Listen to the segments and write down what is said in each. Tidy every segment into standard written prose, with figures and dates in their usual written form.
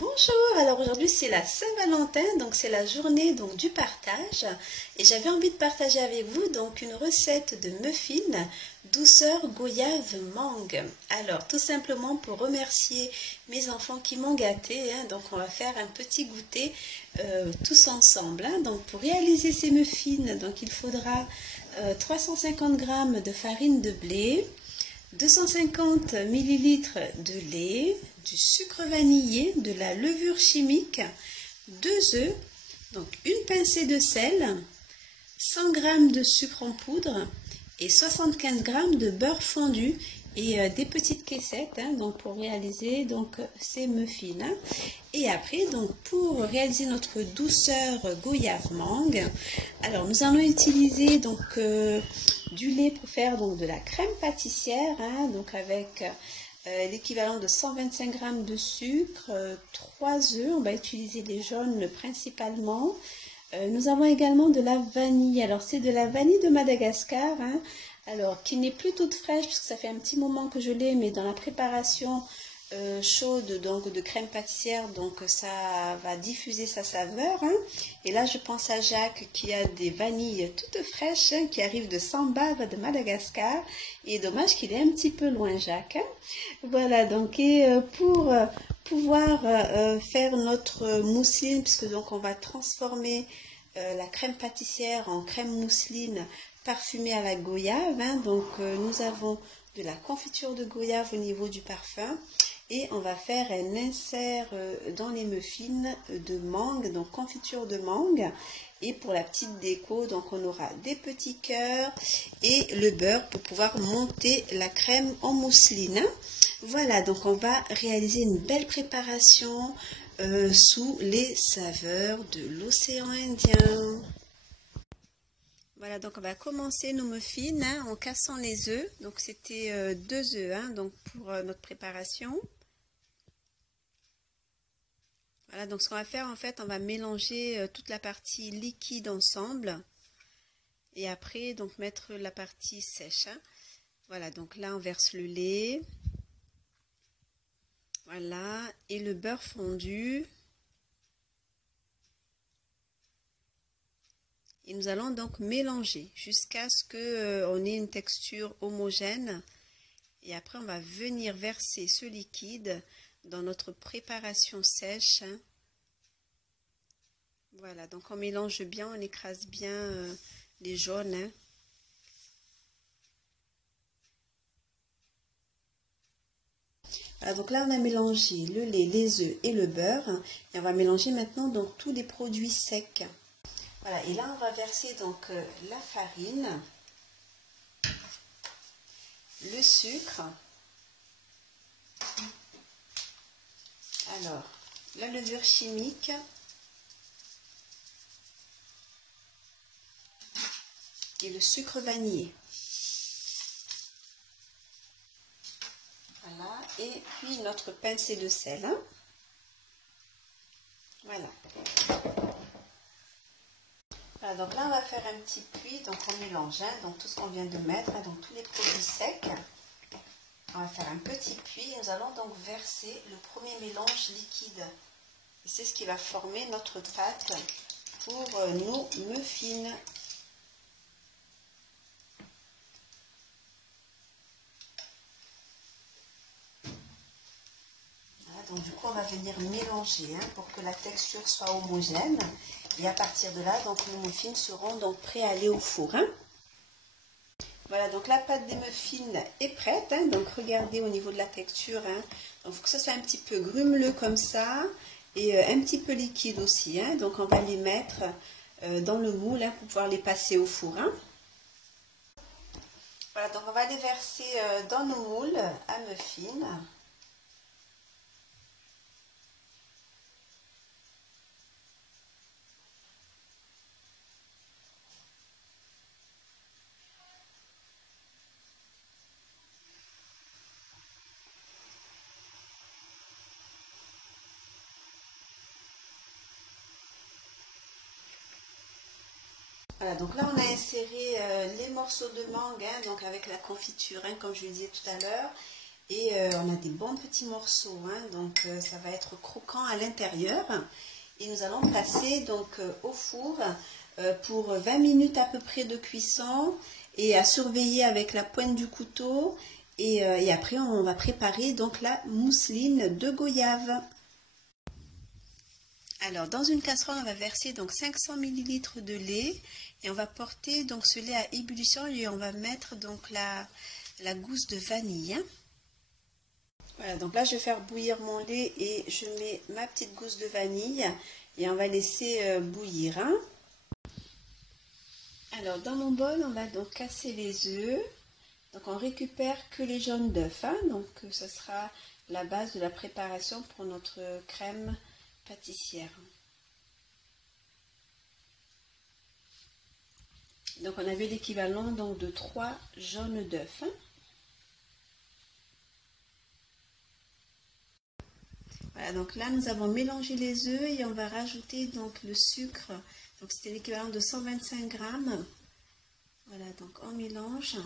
Bonjour, alors aujourd'hui c'est la Saint-Valentin, donc c'est la journée donc du partage et j'avais envie de partager avec vous donc une recette de muffins douceur goyave mangue. Alors tout simplement pour remercier mes enfants qui m'ont gâté, donc on va faire un petit goûter tous ensemble. Donc pour réaliser ces muffins, donc il faudra 350 g de farine de blé, 250 ml de lait, du sucre vanillé, de la levure chimique, 2 œufs, donc une pincée de sel, 100 g de sucre en poudre et 75 g de beurre fondu et des petites caissettes donc pour réaliser donc ces muffins. Et après donc pour réaliser notre douceur goyave mangue, alors nous allons utiliser donc du lait pour faire donc de la crème pâtissière, donc avec l'équivalent de 125 g de sucre, 3 œufs, on va utiliser les jaunes principalement. Nous avons également de la vanille, alors c'est de la vanille de Madagascar, alors qui n'est plus toute fraîche puisque ça fait un petit moment que je l'ai, mais dans la préparation chaude donc de crème pâtissière, donc ça va diffuser sa saveur. Et là je pense à Jacques qui a des vanilles toutes fraîches qui arrivent de Sambave de Madagascar, et dommage qu'il est un petit peu loin Jacques. Voilà, donc et pour pouvoir faire notre mousseline, puisque donc on va transformer la crème pâtissière en crème mousseline parfumée à la goyave, donc nous avons de la confiture de goyave au niveau du parfum. Et on va faire un insert dans les muffins de mangue, donc confiture de mangue. Et pour la petite déco, donc on aura des petits cœurs et le beurre pour pouvoir monter la crème en mousseline. Voilà, donc on va réaliser une belle préparation sous les saveurs de l'océan Indien. Voilà, donc on va commencer nos muffins en cassant les œufs. Donc c'était 2 œufs donc pour notre préparation. Voilà, donc ce qu'on va faire en fait, on va mélanger toute la partie liquide ensemble et après donc mettre la partie sèche. Voilà, donc là on verse le lait, voilà, et le beurre fondu. Et nous allons donc mélanger jusqu'à ce qu'on ait une texture homogène. Et après on va venir verser ce liquide dans notre préparation sèche. Voilà, donc on mélange bien, on écrase bien les jaunes. Voilà, donc là on a mélangé le lait, les œufs et le beurre. Et on va mélanger maintenant donc tous les produits secs. Voilà, et là on va verser donc la farine, le sucre, alors la levure chimique, et le sucre vanillé. Voilà, et puis notre pincée de sel. Voilà. Voilà, donc là on va faire un petit puits, donc on mélange donc tout ce qu'on vient de mettre, donc tous les produits secs. On va faire un petit puits et nous allons donc verser le premier mélange liquide. Et c'est ce qui va former notre pâte pour nos muffins. Donc du coup on va venir mélanger pour que la texture soit homogène, et à partir de là donc nos muffins seront donc prêts à aller au four. Voilà, donc la pâte des muffins est prête, donc regardez au niveau de la texture, donc il faut que ce soit un petit peu grumeleux comme ça et un petit peu liquide aussi, donc on va les mettre dans le moule pour pouvoir les passer au four. Voilà, donc on va les verser dans nos moules à muffins. Voilà, donc là on a inséré les morceaux de mangue, donc avec la confiture, comme je le disais tout à l'heure. Et on a des bons petits morceaux, hein, donc ça va être croquant à l'intérieur. Et nous allons passer donc au four pour 20 minutes à peu près de cuisson et à surveiller avec la pointe du couteau. Et après, on va préparer donc la mousseline de goyave. Alors, dans une casserole, on va verser donc 500 ml de lait et on va porter donc ce lait à ébullition et on va mettre donc la gousse de vanille. Voilà, donc là, je vais faire bouillir mon lait et je mets ma petite gousse de vanille et on va laisser bouillir. Hein. Alors, dans mon bol, on va donc casser les œufs. Donc, on récupère que les jaunes d'œufs. Hein, donc, ce sera la base de la préparation pour notre crème pâtissière. Donc, on avait l'équivalent donc de 3 jaunes d'œufs. Hein. Voilà, donc là, nous avons mélangé les œufs et on va rajouter donc le sucre. Donc, c'était l'équivalent de 125 grammes. Voilà, donc on mélange.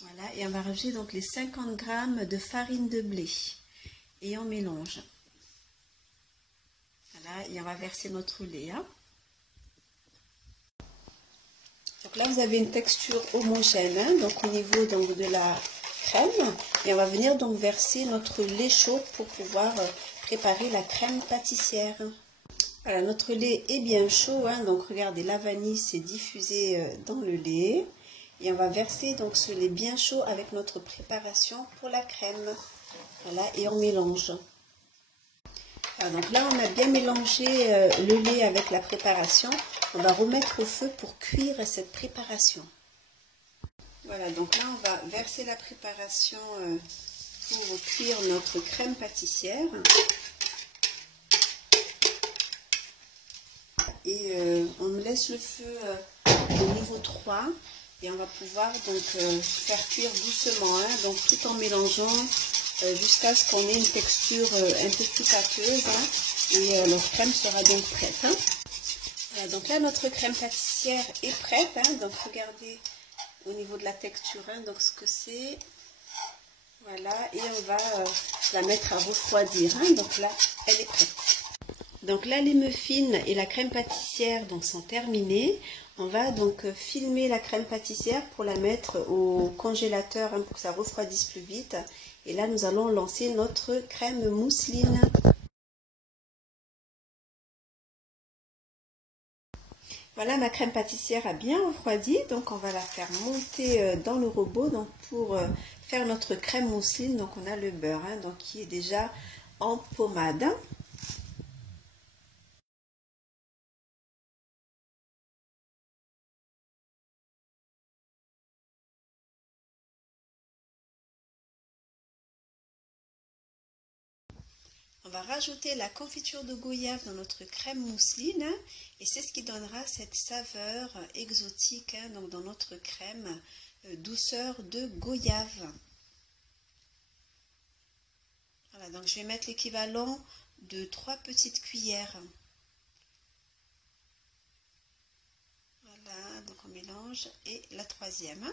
Voilà, et on va rajouter donc les 50 grammes de farine de blé. Et on mélange. Voilà, et on va verser notre lait. Hein. Donc là, vous avez une texture homogène, hein, donc au niveau donc, de la crème. Et on va venir donc verser notre lait chaud pour pouvoir préparer la crème pâtissière. Voilà, notre lait est bien chaud, hein, donc regardez, la vanille s'est diffusée dans le lait. Et on va verser donc ce lait bien chaud avec notre préparation pour la crème. Voilà, et on mélange. Voilà, donc là, on a bien mélangé le lait avec la préparation. On va remettre au feu pour cuire cette préparation. Voilà, donc là, on va verser la préparation pour cuire notre crème pâtissière. Et on laisse le feu au niveau 3 et on va pouvoir donc faire cuire doucement, hein, donc tout en mélangeant jusqu'à ce qu'on ait une texture un peu plus pâteuse, hein, et notre crème sera donc prête. Hein. Voilà, donc là notre crème pâtissière est prête, hein, donc regardez au niveau de la texture, hein, donc ce que c'est. Voilà, et on va la mettre à refroidir, hein, donc là elle est prête. Donc là, les muffins et la crème pâtissière donc, sont terminés. On va donc filmer la crème pâtissière pour la mettre au congélateur, hein, pour que ça refroidisse plus vite. Et là, nous allons lancer notre crème mousseline. Voilà, ma crème pâtissière a bien refroidi. Donc, on va la faire monter dans le robot donc, pour faire notre crème mousseline. Donc, on a le beurre hein, donc, qui est déjà en pommade. On va rajouter la confiture de goyave dans notre crème mousseline hein, et c'est ce qui donnera cette saveur exotique hein, donc dans notre crème douceur de goyave. Voilà, donc je vais mettre l'équivalent de 3 petites cuillères. Voilà, donc on mélange et la troisième.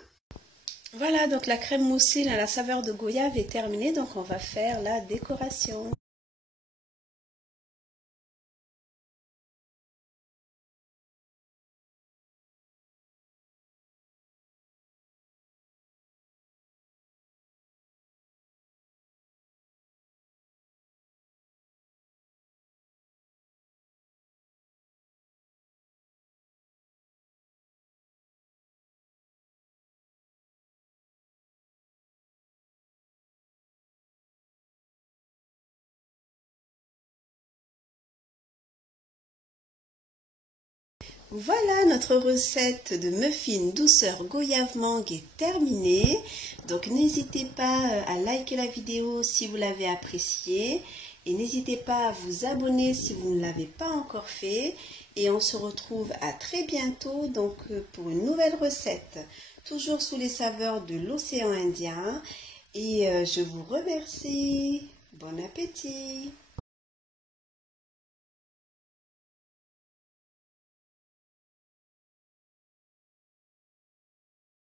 Voilà, donc la crème mousseline à la saveur de goyave est terminée, donc on va faire la décoration. Voilà, notre recette de muffins douceur goyave mangue est terminée. Donc n'hésitez pas à liker la vidéo si vous l'avez appréciée. Et n'hésitez pas à vous abonner si vous ne l'avez pas encore fait. Et on se retrouve à très bientôt donc, pour une nouvelle recette. Toujours sous les saveurs de l'océan Indien. Et je vous remercie. Bon appétit!